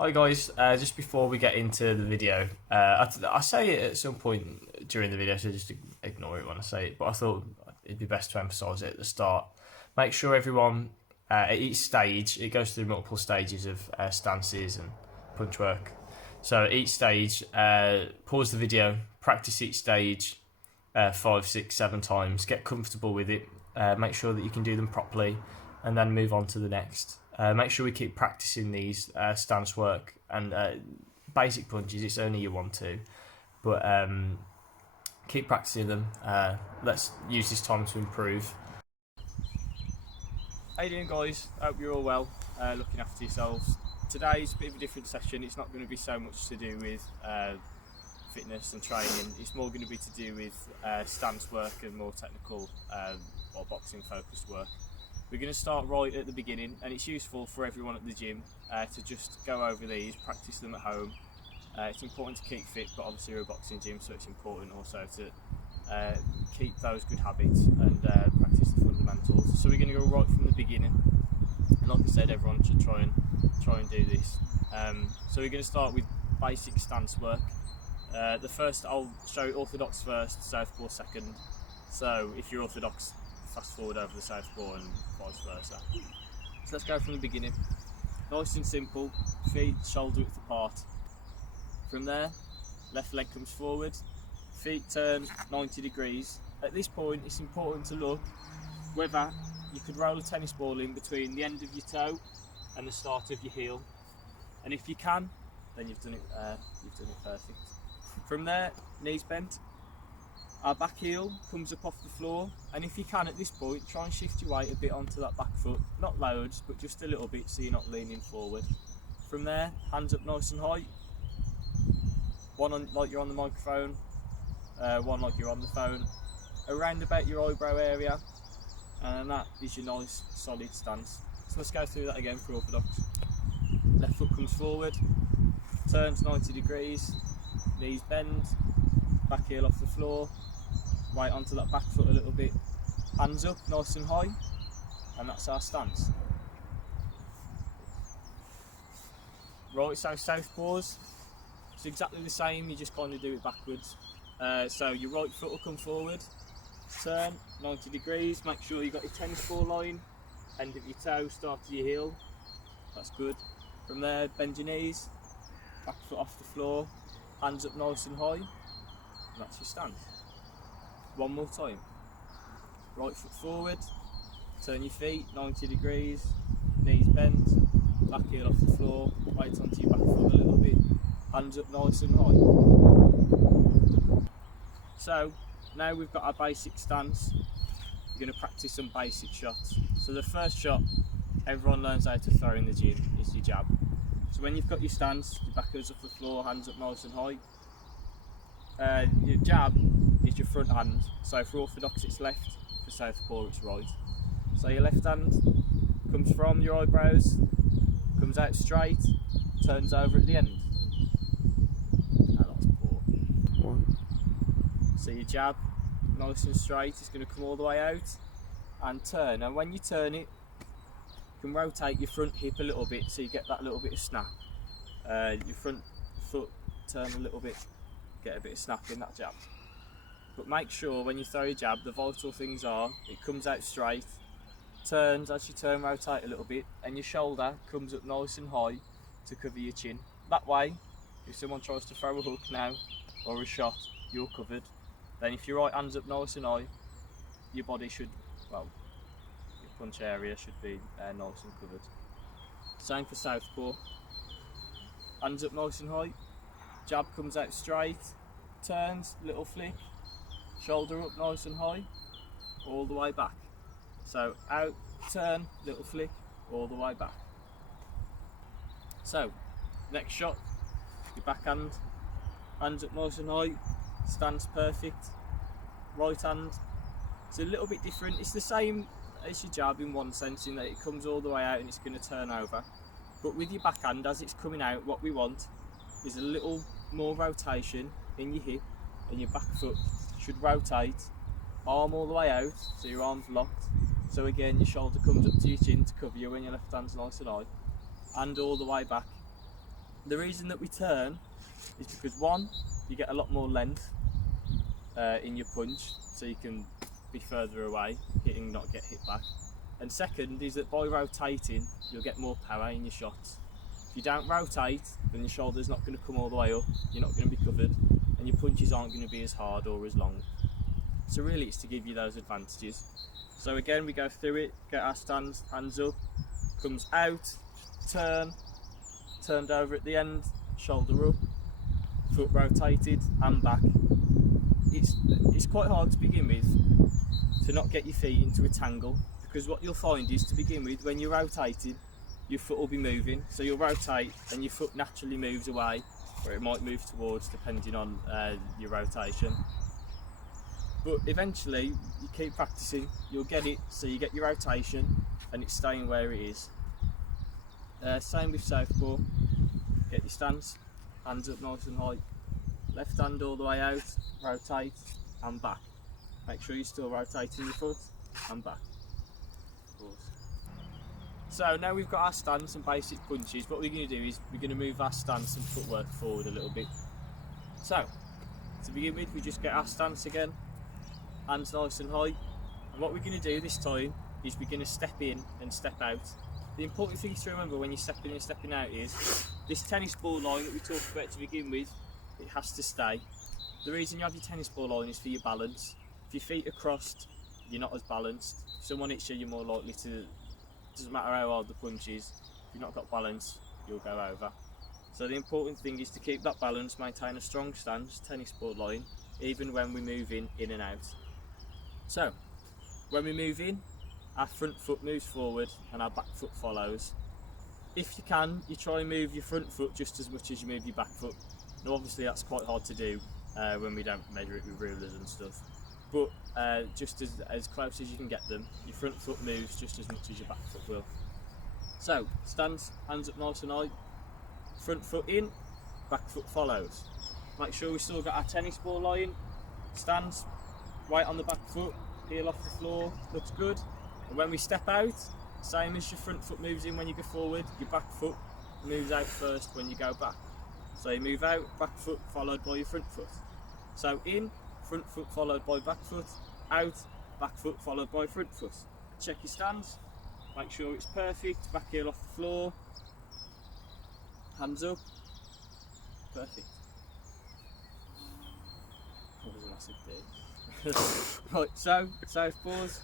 Hi guys, just before we get into the video, I say it at some point during the video, so just ignore it when I say it, but I thought it'd be best to emphasise it at the start. Make sure everyone, at each stage, it goes through multiple stages of stances and punch work. So at each stage, pause the video, practice each stage 5, 6, 7 times, get comfortable with it, make sure that you can do them properly, and then move on to the next. Make sure we keep practicing these stance work and basic punches. It's only your 1-2, but keep practicing them. Let's use this time to improve. How you doing, guys? Hope you're all well, looking after yourselves. Today's a bit of a different session. It's not going to be so much to do with fitness and training. It's more going to be to do with stance work and more technical or boxing focused work. We're going to start right at the beginning, and it's useful for everyone at the gym to just go over these, practice them at home. It's important to keep fit, but obviously we're a boxing gym, so it's important also to keep those good habits and practice the fundamentals. So we're going to go right from the beginning, and like I said, everyone should try and do this. So we're going to start with basic stance work. The first, I'll show you orthodox first, southpaw second. So if you're orthodox, fast forward over the southpaw and vice versa. So let's go from the beginning. Nice and simple, feet shoulder width apart. From there, left leg comes forward, feet turn 90 degrees. At this point, it's important to look whether you could roll a tennis ball in between the end of your toe and the start of your heel. And if you can, then you've done it perfect. From there, knees bent. Our back heel comes up off the floor, and if you can at this point, try and shift your weight a bit onto that back foot. Not loads, but just a little bit so you're not leaning forward. From there, hands up nice and high. One on, like you're on the microphone, one like you're on the phone. Around about your eyebrow area, and that is your nice solid stance. So let's go through that again for orthodox. Left foot comes forward, turns 90 degrees, knees bend, back heel off the floor, right onto that back foot a little bit, hands up nice and high, and that's our stance. Right, so southpaws, it's exactly the same, you just kind of do it backwards. So your right foot will come forward, turn 90 degrees, make sure you've got your tennis ball line, end of your toe, start of your heel, that's good. From there, bend your knees, back foot off the floor, hands up nice and high, and that's your stance. One more time. Right foot forward, turn your feet 90 degrees, knees bent, back heel off the floor, right onto your back foot a little bit, hands up nice and high. So now we've got our basic stance, we're going to practice some basic shots. So the first shot everyone learns how to throw in the gym is your jab. So when you've got your stance, your back goes off the floor, hands up nice and high. Your jab is your front hand, so for orthodox it's left, for southpaw it's right. So your left hand comes from your eyebrows, comes out straight, turns over at the end. Now that's poor. So your jab, nice and straight, is going to come all the way out and turn. And when you turn it, you can rotate your front hip a little bit so you get that little bit of snap. Your front foot turn a little bit, get a bit of snap in that jab. But make sure when you throw your jab, the vital things are, it comes out straight, turns, as you turn, rotate a little bit, and your shoulder comes up nice and high to cover your chin. That way, if someone tries to throw a hook now, or a shot, you're covered. Then if your right hand's up nice and high, your body should, well, your punch area should be nice and covered. Same for southpaw. Hands up nice and high, jab comes out straight, turns, little flick, shoulder up nice and high, all the way back. So out, turn, little flick, all the way back. So, next shot, your backhand, hands up nice and high, stance perfect, right hand, it's a little bit different, it's the same as your jab in one sense in that it comes all the way out and it's going to turn over. But with your backhand, as it's coming out, what we want is a little more rotation in your hip, and your back foot should rotate, arm all the way out, so your arm's locked. So again, your shoulder comes up to your chin to cover you when your left hand's nice and high, and all the way back. The reason that we turn is because one, you get a lot more length in your punch, so you can be further away, hitting, not get hit back. And second is that by rotating, you'll get more power in your shots. If you don't rotate, then your shoulder's not going to come all the way up, you're not going to be covered, and your punches aren't going to be as hard or as long. So really it's to give you those advantages. So again, we go through it, get our stance, hands up, comes out, turn, turned over at the end, shoulder up, foot rotated and back. It's quite hard to begin with to not get your feet into a tangle, because what you'll find is, to begin with, when you're rotating, your foot will be moving, so you'll rotate and your foot naturally moves away, or it might move towards depending on your rotation. But eventually, you keep practicing, you'll get it, so you get your rotation and it's staying where it is. Same with southpaw, get your stance, hands up nice and high, left hand all the way out, rotate and back. Make sure you're still rotating your foot and back. So now we've got our stance and basic punches, what we're going to do is we're going to move our stance and footwork forward a little bit. So, to begin with, we just get our stance again, hands nice and high, and what we're going to do this time is we're going to step in and step out. The important thing to remember when you're stepping in and stepping out is this tennis ball line that we talked about to begin with, it has to stay. The reason you have your tennis ball line is for your balance. If your feet are crossed, you're not as balanced. If someone hits you, you're more likely to, doesn't matter how hard the punch is, if you've not got balance, you'll go over. So the important thing is to keep that balance, maintain a strong stance, tennis ball line, even when we move in and out. So, when we move in, our front foot moves forward and our back foot follows. If you can, you try and move your front foot just as much as you move your back foot. Now obviously that's quite hard to do when we don't measure it with rulers and stuff. But just as close as you can get them, your front foot moves just as much as your back foot will. So, stance, hands up nice and high, front foot in, back foot follows. Make sure we still got our tennis ball line, stance, right on the back foot, heel off the floor, looks good. And when we step out, same as your front foot moves in when you go forward, your back foot moves out first when you go back. So you move out, back foot followed by your front foot. So in, front foot followed by back foot, out, back foot followed by front foot. Check your stance, make sure it's perfect, back heel off the floor, hands up, perfect. That was a massive bit. Right, so southpaws.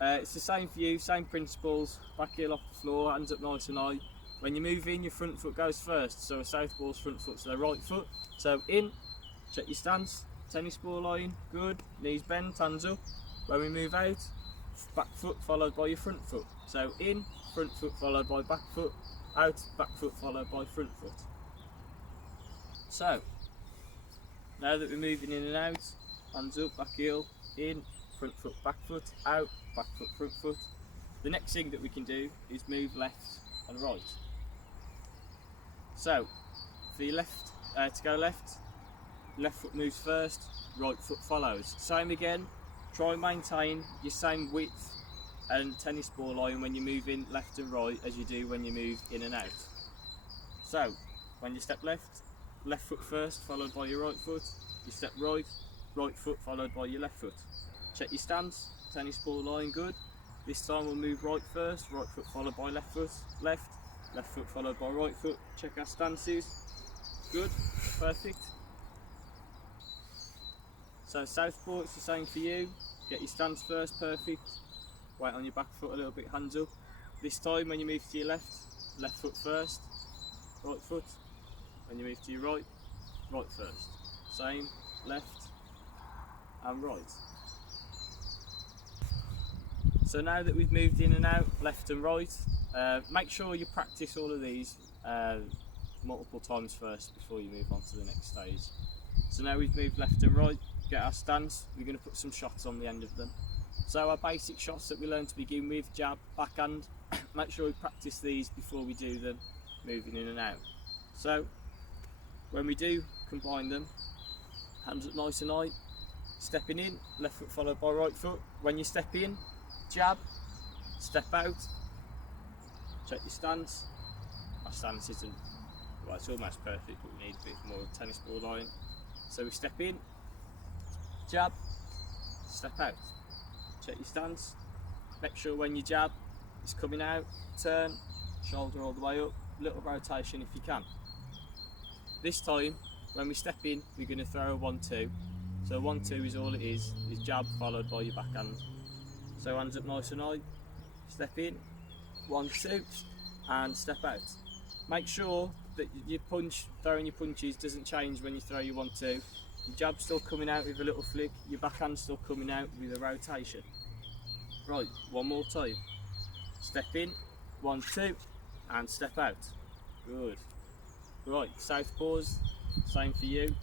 It's the same for you, same principles, back heel off the floor, hands up nice and high. When you move in, your front foot goes first, so a southpaw's front foot to the right foot. So in, check your stance, tennis ball line, good, knees bent, hands up. When we move out, back foot followed by your front foot. So in, front foot followed by back foot, out, back foot followed by front foot. So, now that we're moving in and out, hands up, back heel, in, front foot, back foot, out, back foot, front foot. The next thing that we can do is move left and right. So, for your left, to go left foot moves first, right foot follows. Same again, try and maintain your same width and tennis ball line when you move in left and right as you do when you move in and out. So, when you step left foot first followed by your right foot, you step right, right foot followed by your left foot. Check your stance, tennis ball line, good. This time we'll move right first, right foot followed by left foot, left foot followed by right foot. Check our stances, good, perfect. So southpaw, it's the same for you. Get your stance first, perfect. Wait on your back foot a little bit, hands up. This time when you move to your left foot first, right foot. When you move to your right, right first. Same, left and right. So now that we've moved in and out, left and right, make sure you practice all of these multiple times first before you move on to the next stage. So now we've moved left and right, get our stance, we're going to put some shots on the end of them. So our basic shots that we learn to begin with, jab, backhand, make sure we practice these before we do them, moving in and out. So when we do combine them, hands up nice and high, stepping in, left foot followed by right foot. When you step in, jab, step out, check your stance. Our stance isn't Well, it's almost perfect, but we need a bit more tennis ball line. So we step in, jab, step out. Check your stance. Make sure when you jab, it's coming out, turn, shoulder all the way up, little rotation if you can. This time, when we step in, we're going to throw a 1-2. So 1-2 is all it is jab followed by your backhand. So hands up nice and high, step in, 1-2, and step out. Make sure that your throwing your punches doesn't change when you throw your 1-2. Your jab's still coming out with a little flick, your backhand's still coming out with a rotation. Right, one more time. Step in, 1-2, and step out. Good. Right, southpaws, same for you,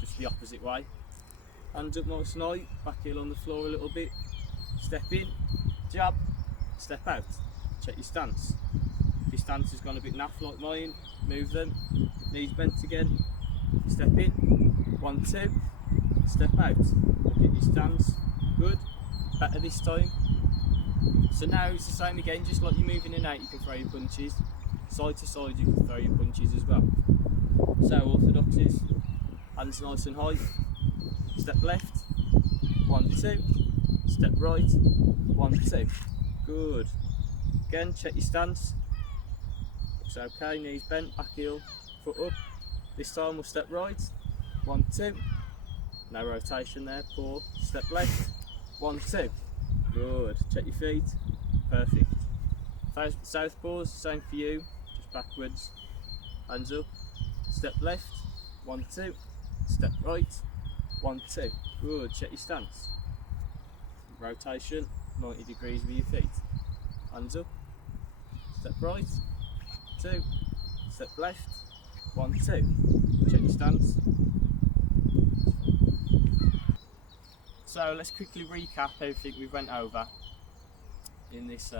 just the opposite way. Hands up nice and high, back heel on the floor a little bit. Step in, jab, step out. Check your stance. If your stance has gone a bit naff like mine, move them. Knees bent again. Step in, 1-2, step out. Look at your stance. Good. Better this time. So now it's the same again, just like you're moving in and out, you can throw your punches. Side to side, you can throw your punches as well. So orthodoxies, hands nice and high. Step left, 1-2. Step right, 1-2. Good. Again, check your stance. Looks okay, knees bent, back heel, foot up. This time we'll step right, 1-2. No rotation there, poor. Step left, 1-2. Good. Check your feet. Perfect. Southpaws, same for you. Just backwards. Hands up. Step left, 1-2. Step right, 1-2. Good. Check your stance. Rotation, 90 degrees with your feet. Hands up. Step right, 2. Step left, 1-2. Check your stance. So let's quickly recap everything we went over in this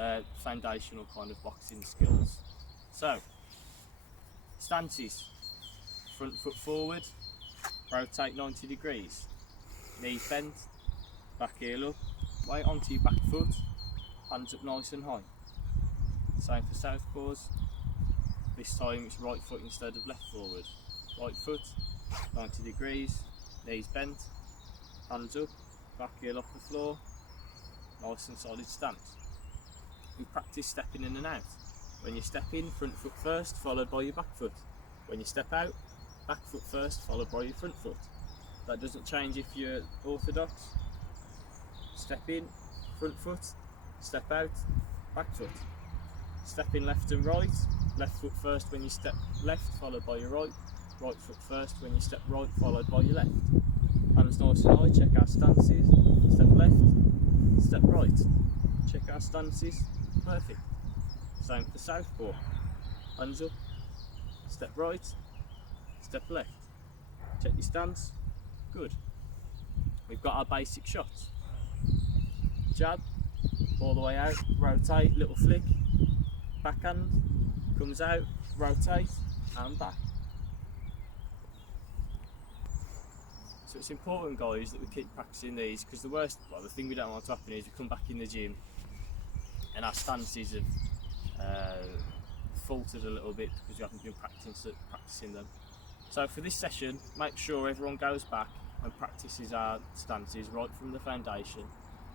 foundational kind of boxing skills. So, stances, front foot forward, rotate 90 degrees, knees bent, back heel up, weight onto your back foot, hands up nice and high. Same for southpaws, this time it's right foot instead of left forward. Right foot, 90 degrees, knees bent, hands up, back heel off the floor, nice and solid stance. We practice stepping in and out. When you step in, front foot first, followed by your back foot. When you step out, back foot first, followed by your front foot. That doesn't change if you're orthodox. Step in, front foot, step out, back foot. Step in left and right, left foot first when you step left, followed by your right. Right foot first when you step right, followed by your left. Hands nice and high, check our stances. Step left, step right. Check our stances. Perfect. Same for southpaw. Hands up, step right, step left. Check your stance. Good. We've got our basic shots. Jab, all the way out, rotate, little flick. Backhand, comes out, rotate, and back. So it's important, guys, that we keep practicing these, because the thing we don't want to happen is we come back in the gym and our stances have faltered a little bit because we haven't been practicing them. So for this session, make sure everyone goes back and practices our stances right from the foundation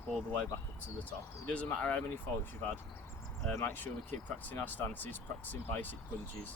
all the way back up to the top. It doesn't matter how many fights you've had, make sure we keep practicing our stances, practicing basic punches.